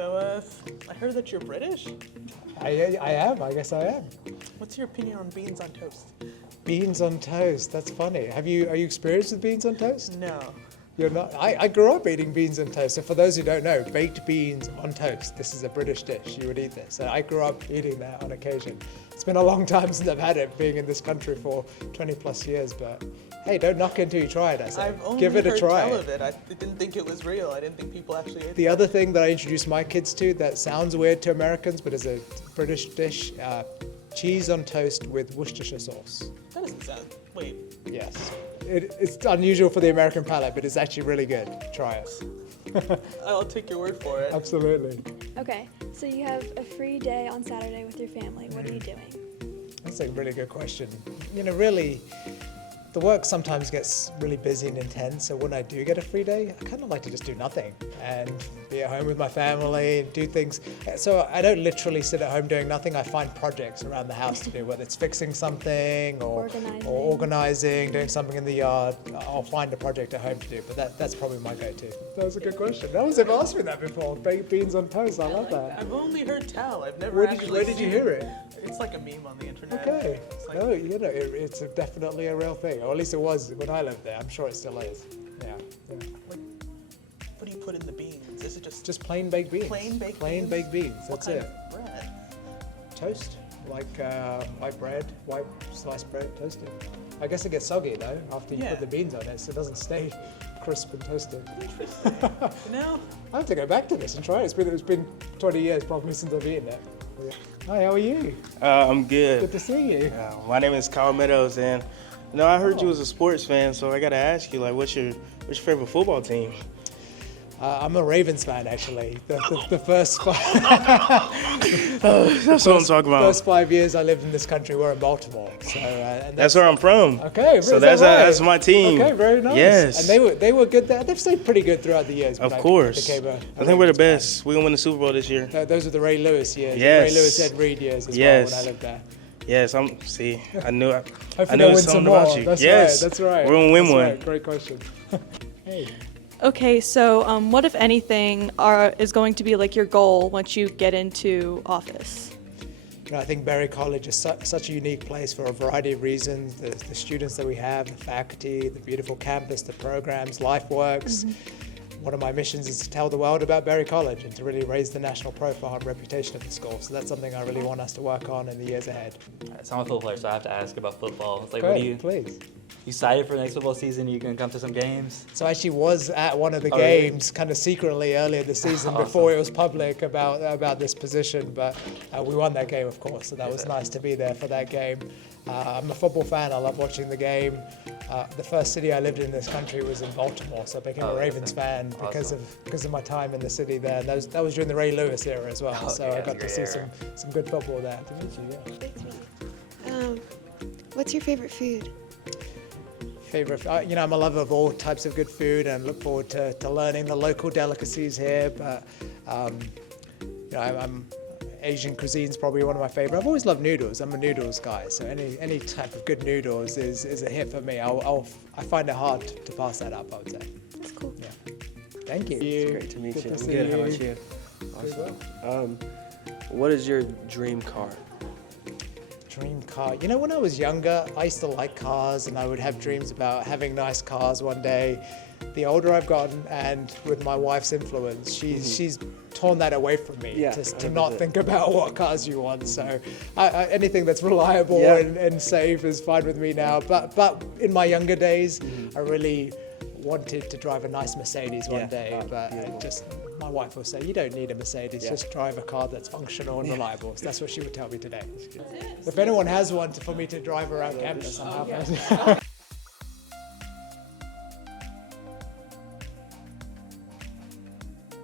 So, I heard that you're British. I am. I guess I am. What's your opinion on beans on toast? Beans on toast. That's funny. Are you experienced with beans on toast? No. You're not. I grew up eating beans on toast. So for those who don't know, baked beans on toast. This is a British dish. You would eat this. So I grew up eating that on occasion. It's been a long time since I've had it, being in this country for 20 plus years. But hey, don't knock it until you try it. I say. I've only Give it a heard try. tell of it. I didn't think it was real. I didn't think people actually ate The it. other thing that I introduce my kids to that sounds weird to Americans, but is a British dish, cheese on toast with Worcestershire sauce. That doesn't sound. Wait. Yes. It's unusual for the American palate, but it's actually really good. Try it. I'll take your word for it. Absolutely. Okay, so you have a free day on Saturday with your family. What are you doing? That's a really good question. Really, the work sometimes gets really busy and intense, so when I do get a free day, I kind of like to just do nothing and be at home with my family and do things. So I don't literally sit at home doing nothing. I find projects around the house to do, whether it's fixing something or organizing, doing something in the yard. I'll find a project at home to do, but that's probably my go-to. That was a good question. No one's ever asked me that before. Baked beans on toast, I love that. I've only heard tell. I've never Where actually did you seen hear it? It's like a meme on the internet. Okay. It's like, No, it's definitely a real thing, or at least it was when I lived there. I'm sure it still is. Yeah. what do you put in the beans? Is it just Plain baked beans. Plain baked Plain beans? baked beans. What That's kind it. of bread? Toast, like white bread, white sliced bread, toasted. I guess it gets soggy though after you Yeah. put the beans on it, so it doesn't stay crisp and toasted. Interesting. No. I have to go back to this and try it. It's been 20 years probably since I've eaten it. Yeah. Hi, how are you? I'm good. Good to see you. My name is Kyle Meadows, and I heard you was a sports fan, so I gotta ask you, like, what's your favorite football team? I'm a Ravens fan, actually. The first five, That's what I'm talking about. first 5 years I lived in this country were in Baltimore. So and That's where I'm from. okay. So is that right? that's my team. Okay, very nice. Yes. And they were good there. They've stayed pretty good throughout the years. Of but course. I think we're the best. We're gonna win the Super Bowl this year. Those are the Ray Lewis years. Yes. The Ray Lewis, Ed Reed years as Yes. well when I lived there. Yes, I knew Hopefully I they'll knew win something some more. about you. That's Yes, right. That's right. We're gonna win That's one. Right. Great question. Hey. Okay, so what, if anything, is going to be like your goal once you get into office? I think Berry College is such a unique place for a variety of reasons. The students that we have, the faculty, the beautiful campus, the programs, LifeWorks. One of my missions is to tell the world about Berry College and to really raise the national profile and reputation of the school. So that's something I really want us to work on in the years ahead. So I'm a football player, so I have to ask about football. It's like, Go what ahead, do you please. excited for the next football season? Are you gonna come to some games? So I actually was at one of the really? games kind of secretly earlier this season Awesome. before it was public about this position, but we won that game, of course, so that was nice to be there for that game. I'm a football fan. I love watching the game. The first city I lived in this country was in Baltimore, so I became a Ravens fan because of my time in the city there. And that was during the Ray Lewis era as well, so I got to see some good football there. To meet you, yeah. What's your favorite food? Favorite, I'm a lover of all types of good food and look forward to learning the local delicacies here. But I'm Asian cuisine's probably one of my favorite. I've always loved noodles. I'm a noodles guy, so any type of good noodles is a hit for me. I find it hard to pass that up, I would say. That's cool. Yeah. Thank you. It's great to meet Good you. to I'm see good. How you. about you? Doing Awesome. What is your dream car? Dream car. When I was younger, I used to like cars and I would have dreams about having nice cars one day. The older I've gotten and with my wife's influence, she's torn that away from me to not think about what cars you want. So anything that's reliable and safe is fine with me now. But in my younger days, I really wanted to drive a nice Mercedes one day, but my wife will say, you don't need a Mercedes, just drive a car that's functional and reliable. So that's what she would tell me today. If anyone has one for me to drive around campus, I'm happy.